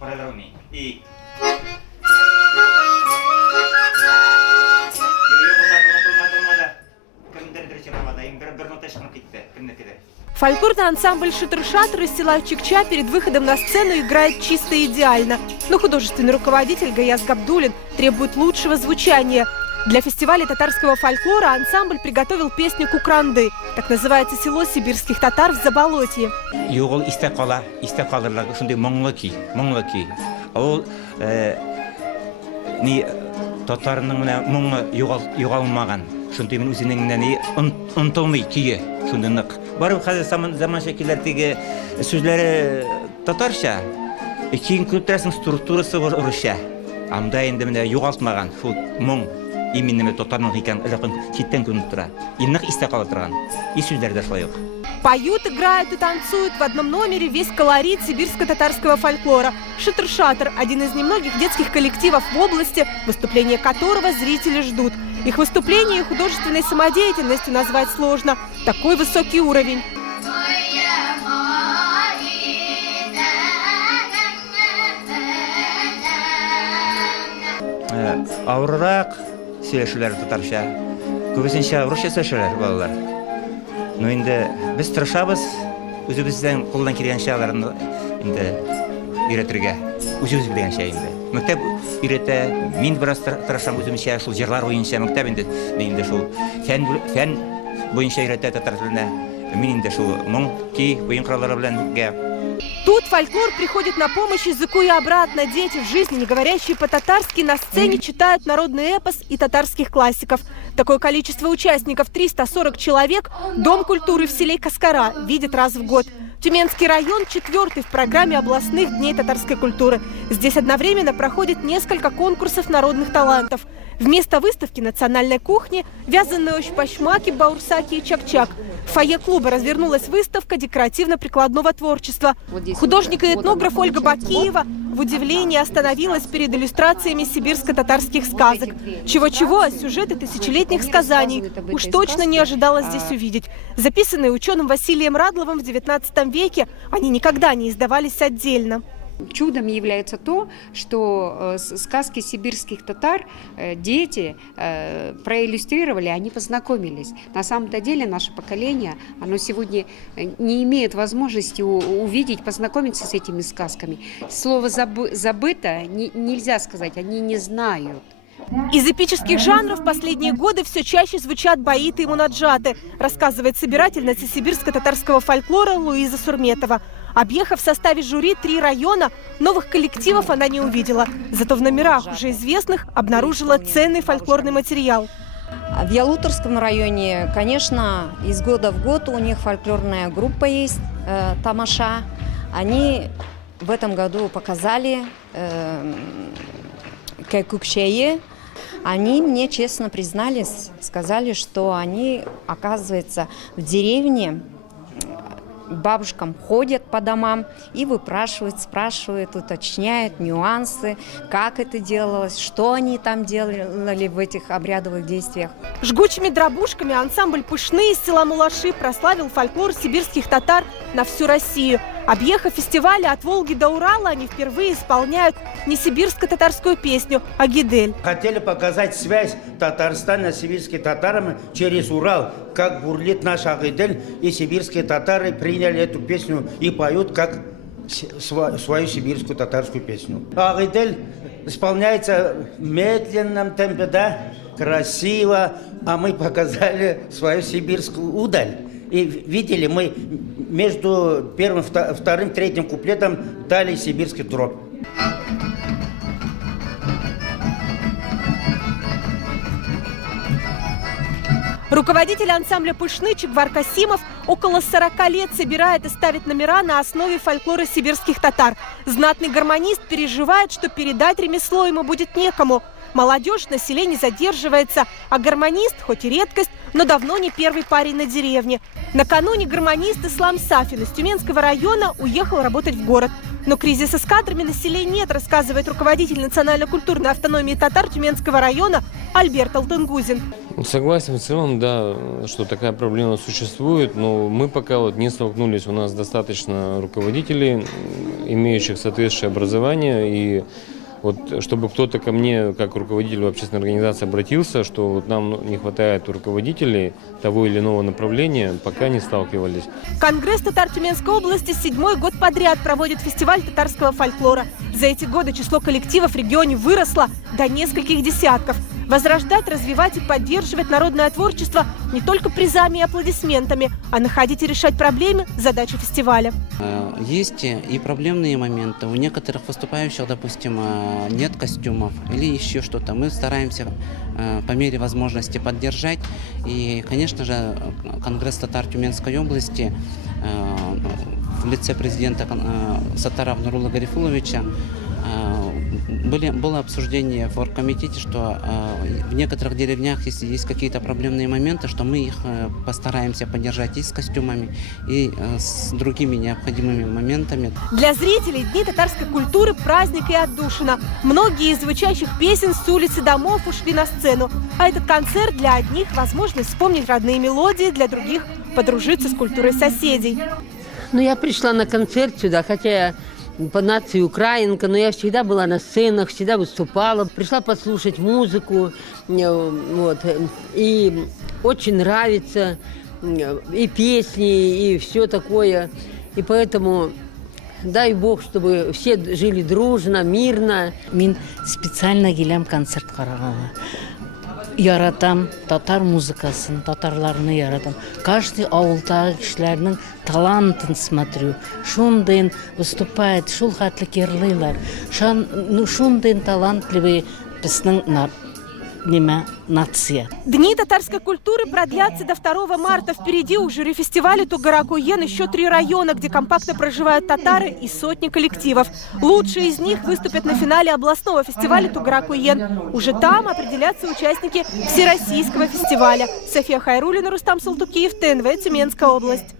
Фольклорный ансамбль «Шытыр-шатыр» из села Чикча перед выходом на сцену играет чисто и идеально. Но художественный руководитель Гаяз Габдулин требует лучшего звучания. Для фестиваля татарского фольклора ансамбль приготовил песню «Кукранды». Так называется село сибирских татар в Заболотье. Şunday men üzünden unutulmay kiye şundanlık. Barıp hazır zaman şekillerdeki sözleri tatarça, keyin kültürasının strukturası Rusça. Amda endi mene yo'qoltmagan şu mung именно татарның икән ылыкын читтән күнеп тора. Иннек истә кала торган. И сүзләрдә шулай ук. Поют, играют и танцуют в одном номере весь колорит сибирско-татарского фольклора. «Шытыр-шатыр» – один из немногих детских коллективов в области, выступления которого зрители ждут. Их выступление художественной самодеятельностью назвать сложно. Такой высокий уровень. Авыррак сөйләшүләр татарча, күбесенчә русча сөйләшәләр балалар. Но инде без тырышабыз, үзебездән кулдан килгән чакларны инде өйрәтергә, үзебез белгәнчә инде. Мәктәп өйрәтә, мин бераз тырышам үземчә шул җырлар буенча мәктәп инде шул фән буенча өйрәтә татар теленә. Мин инде шул моң ки буен кораллары белән Тут фольклор приходит на помощь языку и обратно. Дети в жизни, не говорящие по-татарски, на сцене читают народный эпос и татарских классиков. Такое количество участников, 340 человек, Дом культуры в селе Каскара видит раз в год. Тюменский район 4-й в программе областных дней татарской культуры. Здесь одновременно проходит несколько конкурсов народных талантов. Вместо выставки национальной кухни – вязаные ощпашмаки, баурсаки и чак-чак. В фойе клуба развернулась выставка декоративно-прикладного творчества. Художник и этнограф Ольга Бакиева в удивлении остановилась перед иллюстрациями сибирско-татарских сказок. Чего-чего, а сюжеты тысячелетних сказаний уж точно не ожидала здесь увидеть. Записанные ученым Василием Радловым в XIX веке, они никогда не издавались отдельно. Чудом является то, что сказки сибирских татар дети проиллюстрировали, они познакомились. На самом-то деле наше поколение, оно сегодня не имеет возможности увидеть, познакомиться с этими сказками. Слово «забыто» нельзя сказать, они не знают. Из эпических жанров в последние годы все чаще звучат баиты и мунаджаты, рассказывает собирательница сибирско-татарского фольклора Луиза Сурметова. Объехав в составе жюри 3 района, новых коллективов она не увидела. Зато в номерах уже известных обнаружила ценный фольклорный материал. В Ялуторском районе, конечно, из года в год у них фольклорная группа есть, Тамаша. Они в этом году показали Кекукшее. Они мне честно признались, сказали, что они, оказывается, в деревне бабушкам ходят по домам и выпрашивают, спрашивают, уточняют нюансы, как это делалось, что они там делали в этих обрядовых действиях. Жгучими дробушками ансамбль «Пышны» из села Мулаши прославил фольклор сибирских татар на всю Россию. Объехав фестивали от Волги до Урала, они впервые исполняют не сибирско-татарскую песню, а гидель. Хотели показать связь Татарстана с сибирскими татарами через Урал, как бурлит наш агидель, и сибирские татары приняли эту песню и поют как свою сибирскую татарскую песню. Агидель исполняется в медленном темпе, да, красиво, а мы показали свою сибирскую удаль. И видели, мы между первым, вторым, третьим куплетом дали сибирский дробь. Руководитель ансамбля «Пышны» Чигвар Касимов около 40 лет собирает и ставит номера на основе фольклора сибирских татар. Знатный гармонист переживает, что передать ремесло ему будет некому. Молодежь на селе не задерживается, а гармонист, хоть и редкость, но давно не первый парень на деревне. Накануне гармонист Ислам Сафин из Тюменского района уехал работать в город. Но кризиса с кадрами на селе нет, рассказывает руководитель национально-культурной автономии татар Тюменского района Альберт Алтынгузин. Согласен в целом, да, что такая проблема существует, но мы пока вот не столкнулись. У нас достаточно руководителей, имеющих соответствующее образование, и вот чтобы кто-то ко мне, как руководителю общественной организации, обратился, что вот нам не хватает руководителей того или иного направления, пока не сталкивались. Конгресс татар Тюменской области 7-й год подряд проводит фестиваль татарского фольклора. За эти годы число коллективов в регионе выросло до нескольких десятков. Возрождать, развивать и поддерживать народное творчество не только призами и аплодисментами, а находить и решать проблемы – задача фестиваля. Есть и проблемные моменты. У некоторых выступающих, допустим, нет костюмов или еще что-то. Мы стараемся по мере возможности поддержать. И, конечно же, Конгресс татар Тюменской области в лице президента Саттара Нурула Гарифуловича было обсуждение в оргкомитете, что в некоторых деревнях, если есть какие-то проблемные моменты, что мы их постараемся поддержать и с костюмами, и с другими необходимыми моментами. Для зрителей Дни татарской культуры – праздник и отдушина. Многие из звучащих песен с улицы домов ушли на сцену. А этот концерт для одних – возможность вспомнить родные мелодии, для других – подружиться с культурой соседей. Ну, я пришла на концерт сюда, хотя я по нации украинка, но я всегда была на сценах, всегда выступала. Пришла послушать музыку, вот, и очень нравится и песни, и все такое. И поэтому дай Бог, чтобы все жили дружно, мирно. Мен специально келем концерт қарағанға. Яратам татар музыкасын, татарларны яратам. Каждый ауылдағы кішілерінің талантын смотрю. Шундайын выступает, шул хатлы керлыйлар. Шундайын талантливый біздің нация. Дни татарской культуры продлятся до 2 марта. Впереди у жюри фестиваля Тугарак-Уен еще 3 района, где компактно проживают татары, и сотни коллективов. Лучшие из них выступят на финале областного фестиваля Тугарак-Уен. Уже там определятся участники всероссийского фестиваля. София Хайруллина, Рустам Салтукиев, ТНВ, Тюменская область.